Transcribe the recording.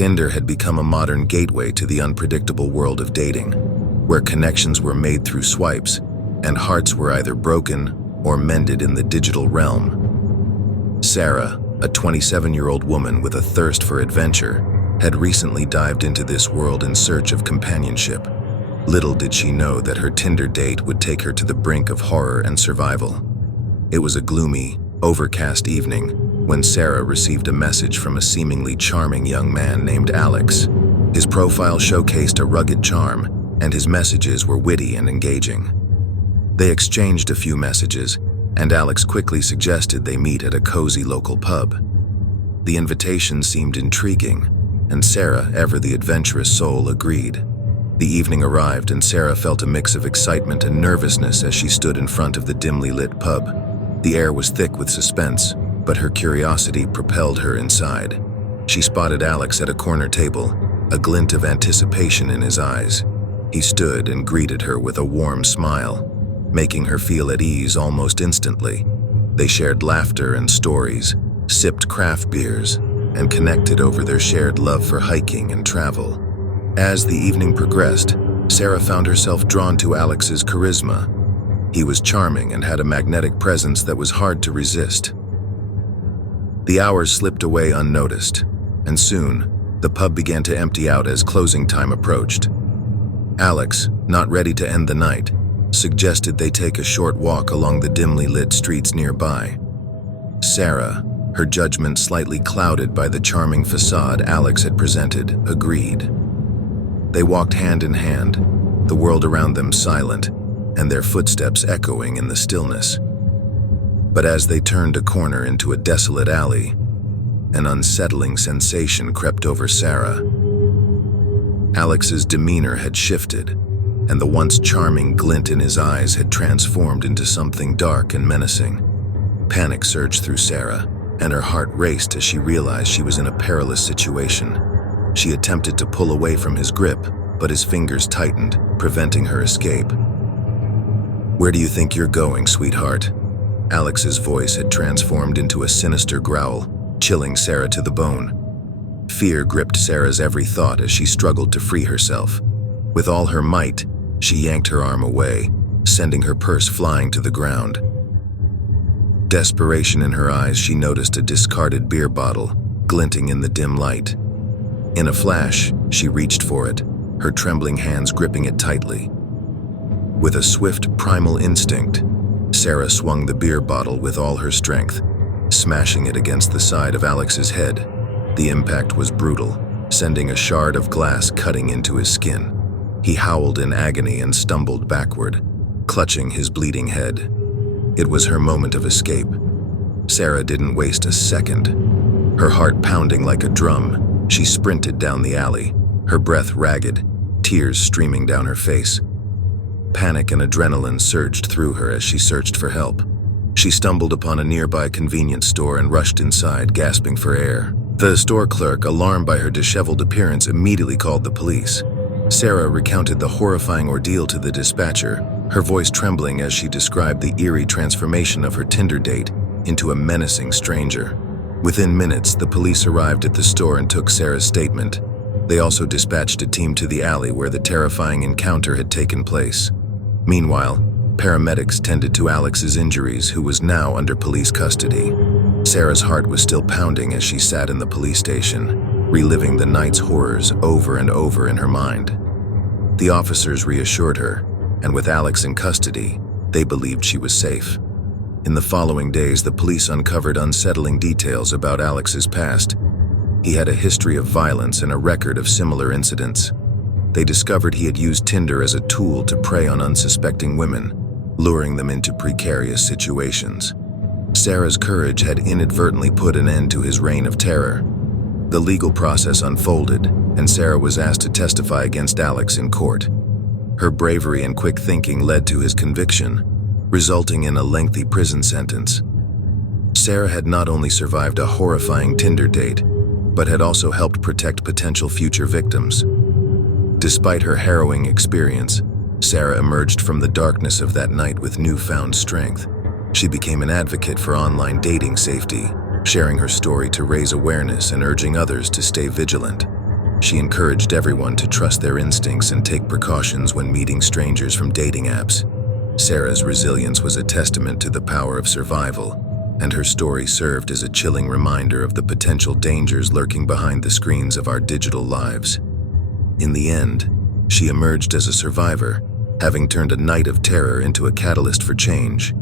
Tinder had become a modern gateway to the unpredictable world of dating, where connections were made through swipes and hearts were either broken or mended in the digital realm. Sara, a 27-year-old woman with a thirst for adventure, had recently dived into this world in search of companionship. Little did she know that her Tinder date would take her to the brink of horror and survival. It was a gloomy, overcast evening when Sara received a message from a seemingly charming young man named Alex. His profile showcased a rugged charm, and his messages were witty and engaging. They exchanged a few messages, and Alex quickly suggested they meet at a cozy local pub. The invitation seemed intriguing, and Sara, ever the adventurous soul, agreed. The evening arrived, and Sara felt a mix of excitement and nervousness as she stood in front of the dimly lit pub. The air was thick with suspense, but her curiosity propelled her inside. She spotted Alex at a corner table, a glint of anticipation in his eyes. He stood and greeted her with a warm smile, making her feel at ease almost instantly. They shared laughter and stories, sipped craft beers, and connected over their shared love for hiking and travel. As the evening progressed, Sara found herself drawn to Alex's charisma. He was charming and had a magnetic presence that was hard to resist. The hours slipped away unnoticed, and soon, the pub began to empty out as closing time approached. Alex, not ready to end the night, suggested they take a short walk along the dimly lit streets nearby. Sara, her judgment slightly clouded by the charming facade Alex had presented, agreed. They walked hand in hand, the world around them silent, and their footsteps echoing in the stillness. But as they turned a corner into a desolate alley, an unsettling sensation crept over Sara. Alex's demeanor had shifted, and the once charming glint in his eyes had transformed into something dark and menacing. Panic surged through Sara, and her heart raced as she realized she was in a perilous situation. She attempted to pull away from his grip, but his fingers tightened, preventing her escape. "Where do you think you're going, sweetheart?" Alex's voice had transformed into a sinister growl, chilling Sara to the bone. Fear gripped Sara's every thought as she struggled to free herself. With all her might, she yanked her arm away, sending her purse flying to the ground. Desperation in her eyes, she noticed a discarded beer bottle, glinting in the dim light. In a flash, she reached for it, her trembling hands gripping it tightly. With a swift, primal instinct, Sara swung the beer bottle with all her strength, smashing it against the side of Alex's head. The impact was brutal, sending a shard of glass cutting into his skin. He howled in agony and stumbled backward, clutching his bleeding head. It was her moment of escape. Sara didn't waste a second. Her heart pounding like a drum, she sprinted down the alley, her breath ragged, tears streaming down her face. Panic and adrenaline surged through her as she searched for help. She stumbled upon a nearby convenience store and rushed inside, gasping for air. The store clerk, alarmed by her disheveled appearance, immediately called the police. Sara recounted the horrifying ordeal to the dispatcher, her voice trembling as she described the eerie transformation of her Tinder date into a menacing stranger. Within minutes, the police arrived at the store and took Sara's statement. They also dispatched a team to the alley where the terrifying encounter had taken place. Meanwhile, paramedics tended to Alex's injuries, who was now under police custody. Sara's heart was still pounding as she sat in the police station, reliving the night's horrors over and over in her mind. The officers reassured her, and with Alex in custody, they believed she was safe. In the following days, the police uncovered unsettling details about Alex's past. He had a history of violence and a record of similar incidents. They discovered he had used Tinder as a tool to prey on unsuspecting women, luring them into precarious situations. Sara's courage had inadvertently put an end to his reign of terror. The legal process unfolded, and Sara was asked to testify against Alex in court. Her bravery and quick thinking led to his conviction, resulting in a lengthy prison sentence. Sara had not only survived a horrifying Tinder date, but had also helped protect potential future victims. Despite her harrowing experience, Sara emerged from the darkness of that night with newfound strength. She became an advocate for online dating safety, sharing her story to raise awareness and urging others to stay vigilant. She encouraged everyone to trust their instincts and take precautions when meeting strangers from dating apps. Sara's resilience was a testament to the power of survival, and her story served as a chilling reminder of the potential dangers lurking behind the screens of our digital lives. In the end, she emerged as a survivor, having turned a night of terror into a catalyst for change.